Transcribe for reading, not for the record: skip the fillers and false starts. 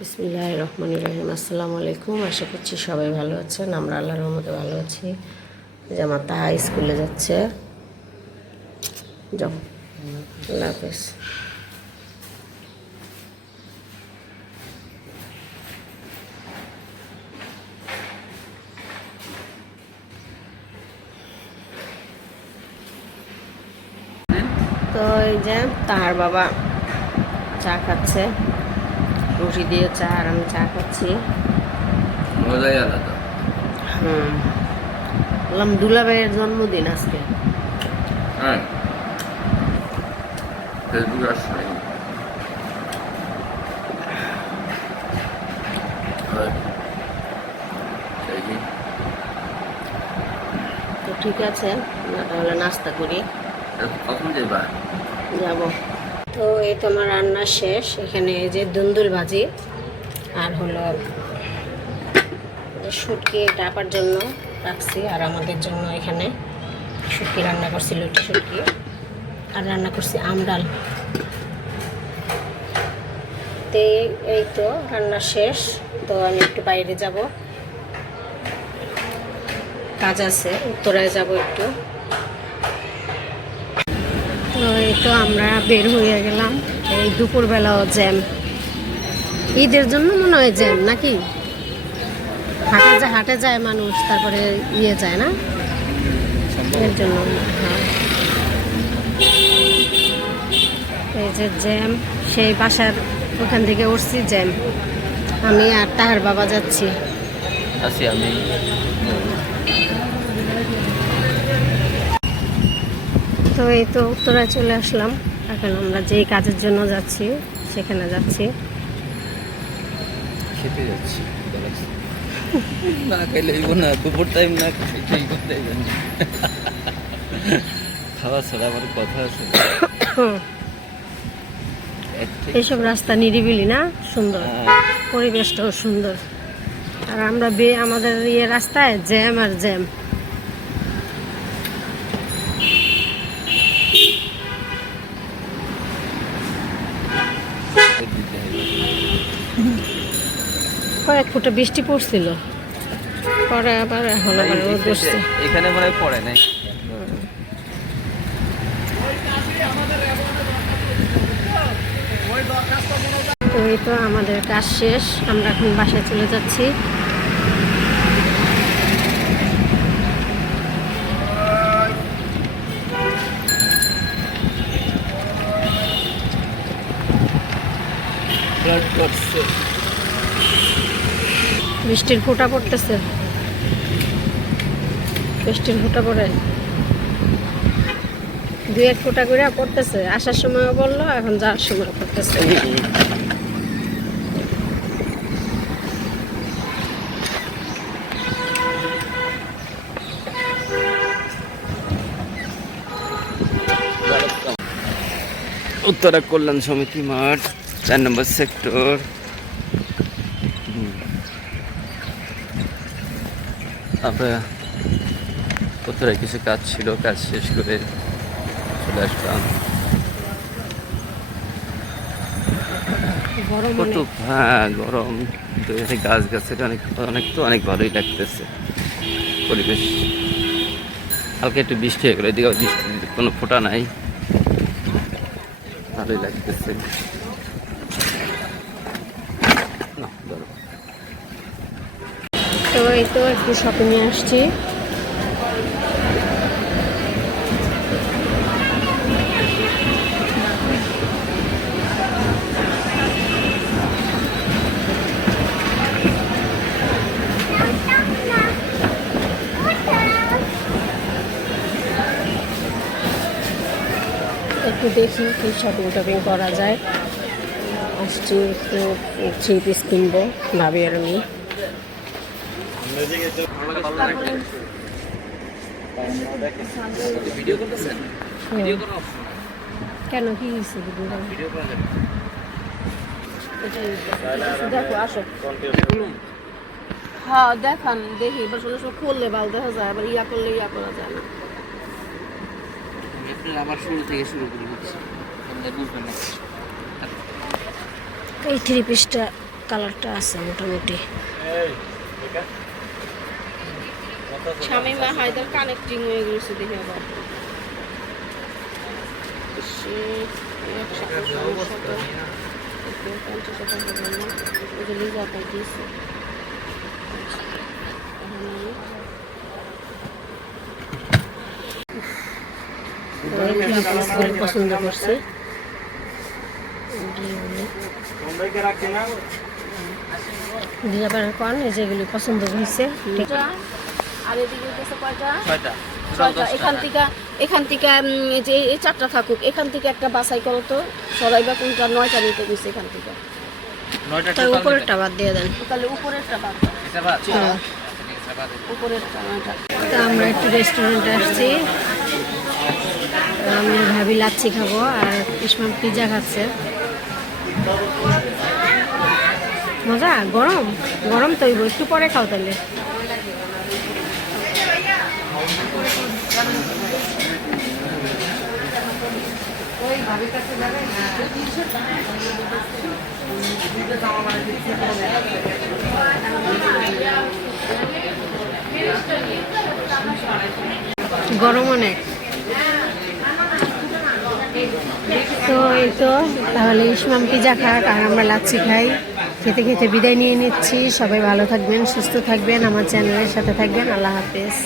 বিসমিল্লাহির রহমানির রহিম। আসসালামু আলাইকুম। আশা করছি সবাই ভালো আছেন। আমরা আল্লাহর রহমতে ভালো আছি। যে আমার তাহা স্কুলে যাচ্ছে। যাও, আল্লাহ হাফেজ। তো এই যে তাহার বাবা চা খাচ্ছে, রুটি দিয়ে চা, আর আমি চা খাচ্ছি। মজাই আলাদা। বললাম দুলাভাইয়ের জন্মদিন আজকে। হ্যাঁ, ফেসবুক আসছে তো ঠিক আছে, আমরা তাহলে নাস্তা করি। কখন যাবা? যাব। তো এই তো আমার রান্না শেষ। এখানে এই যে দুন্দুল ভাজি আর হলো শুটকি ডাপার জন্য রাখছি, আর আমাদের জন্য এখানে শুটকি রান্না করছি, লুটি শুটকি, আর রান্না করছি আমডাল। তো এই তো রান্না শেষ। তো আমি একটু বাইরে যাব, কাজ আছে, উত্তরায় যাব একটু। তো এই তো আমরা বের হয়ে গেলাম। এই দুপুরবেলাও জ্যাম, ঈদের জন্য মনে হয় জ্যাম নাকি, হাটে যায় মানুষ, তারপরে যায় না, এর জন্য। হ্যাঁ, এই যে জ্যাম, সেই বাসার ওখান থেকে উঠছি জ্যাম। আমি আর তাহার বাবা যাচ্ছি। আমি তো এই তো উত্তরায় চলে আসলাম। এখন আমরা যেই কাজের জন্য যাচ্ছি সেখানে যাচ্ছি। খেতে যাচ্ছি, না খাইলে না, দুপুর টাইম না খেতেই করতে খাওয়া ছাড়া আমার কথা আছে। এইসব রাস্তা নিরিবিলি না, সুন্দর, পরিবেশটাও সুন্দর। আর আমরা আমাদের রাস্তায় জ্যাম আর জ্যাম। কয়েক ফুটা বৃষ্টি পড়ছিল, পরে আবার এখন আবার রোদ উঠছে। এখানে মনে হয় পড়ে নাই। তো এই তো আমাদের কাজ শেষ, আমরা এখন বাসায় চলে যাচ্ছি। বৃষ্টির ফোঁটা পড়তেছে, বৃষ্টির ফোঁটা পড়ে, দুই এক ফোঁটা করে পড়তেছে। আসার সময়ও পড়লো, এখন যাওয়ার সময় পড়তেছে। উত্তরা কল্যাণ সমিতি মাঠ, 4 নম্বর সেক্টর। আমরা উত্তরায় কিছু কাজ ছিল, কাজ শেষ করে চলে আসলাম। হ্যাঁ, গরম তো, গাছ গাছের অনেক ভালোই লাগতেছে পরিবেশ। হালকা একটু বৃষ্টি হয়ে গেলো, এদিকে বৃষ্টির কোনো ফোঁটা নাই, ভালোই লাগতেছে। তো এই তো একটু শপিংয়ে আসছি। একটু দেখি কি শপিং টপিং করা যায়। আসছি একটু 3 পিস কিনবো, ভাবি আর আমি। কেন, কি হয়েছে? দেখো, আসো। হ্যাঁ দেখান, দেখি এবার খুললে ভালো দেখা যায়, আবার করলে করা যায় না। আবার শুরু থেকে শুরু করে বুঝবেন না। এই 3 পিসটা কালারটা আছে মোটামুটি। শামিমা হায়দার কানেক্টিং হয়ে গেছে দেখে আবার পছন্দ করছে। যেগুলি পছন্দ হয়েছে। আর এদিকে হচ্ছে কয়টা? 6টা। ছয়টা। এখান থেকে যে এই 4টা থাকুক, এখান থেকে একটা বাছাই করো তো সরাইবা কোনটা। 9টা নিতে গেছে এখান থেকে। 9টা তাই উপরেরটা বাদ দিয়ে দেন। তাহলে উপরেরটা বাদ দাও। এটা বাদ। হ্যাঁ। উপরেরটা 9টা। তো আমরা একটু রেস্টুরেন্টে আসছি। আমি ভাবি লাচ্ছি খাবো আর ইসমাম পিৎজা খাচ্ছে। মজা? গরম গরম তো একটু পরে খাও তাহলে। গরম অনেক। তো এই তো তাহলে ইসমাম পিৎজা খাক আর আমরা লাচ্ছি খাই। খেতে খেতে বিদায় নিয়ে নিচ্ছি। সবাই ভালো থাকবেন, সুস্থ থাকবেন, আমার চ্যানেলের সাথে থাকবেন। আল্লাহ হাফেজ।